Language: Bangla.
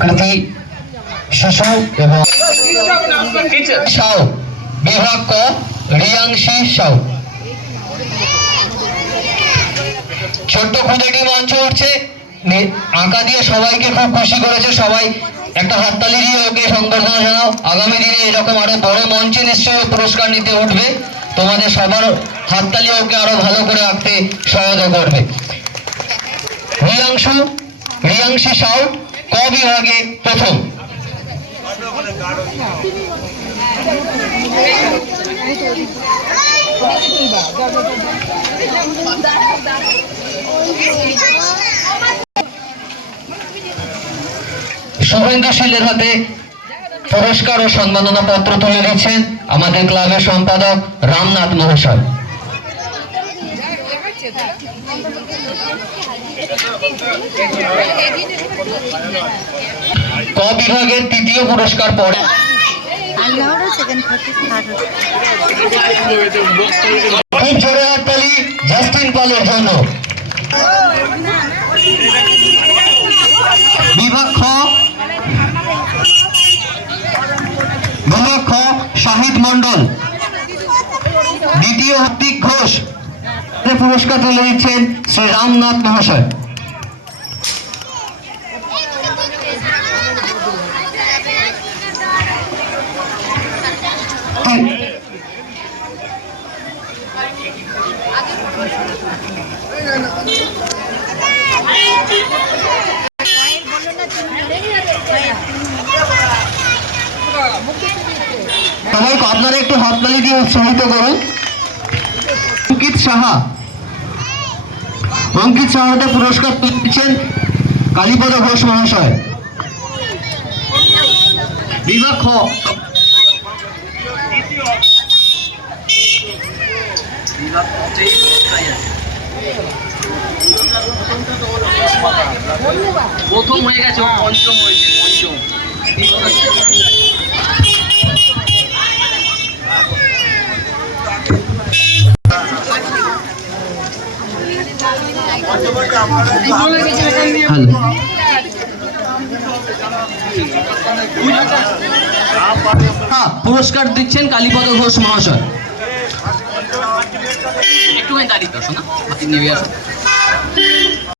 কৃতি শিশু এবং বিভাগ রিয়াংশী সাউ ছোট্ট খুদেটি মঞ্চ উঠছে আঁকা দিয়ে সবাইকে খুব খুশি করেছে সবাই। একটা হাততালি দিয়ে ওকে সংবর্ধনা জানাও। আগামী দিনে এরকম আরও বড় মঞ্চে নিশ্চয়ই পুরস্কার নিতে উঠবে। তোমাদের সবার হাততালি ওকে আরও ভালো করে আঁকতে সহায়তা করবে। রিয়াংশু, রিয়াংশী সাউ ক বিভাগে প্রথম। শুভেন্দু হাতে পুরস্কার ও সম্মাননা পত্র তুলে দিচ্ছেন আমাদের ক্লাবের সম্পাদক রামনাথ মহাশয়। ক বিভাগের তৃতীয় পুরস্কার পড়ে খুব জোরে হাততালি জাস্টিন পালের জন্য। বিভাগ খ বিভাগ খ শাহিদ মন্ডল দ্বিতীয় হত্তিক ঘোষ। পুরস্কার তুলে দিচ্ছেন শ্রী রামনাথ মহাশয়। সবাইকে আপনারা একটু হাততালি দিয়ে উৎসাহিত করুন। অঙ্কিত সাহা। অঙ্কিত সাহাতে পুরস্কার দিচ্ছেন কালীপদ ঘোষ মহাশয়। বিভাগ প্রথম হয়ে গেছে পঞ্চম হয়েছে পঞ্চম। হ্যাঁ পুরস্কার দিচ্ছেন কালীপদ ঘোষ মহাশয়। একটুখানি দাঁড়িয়ে তো শোনা। নেমে আসো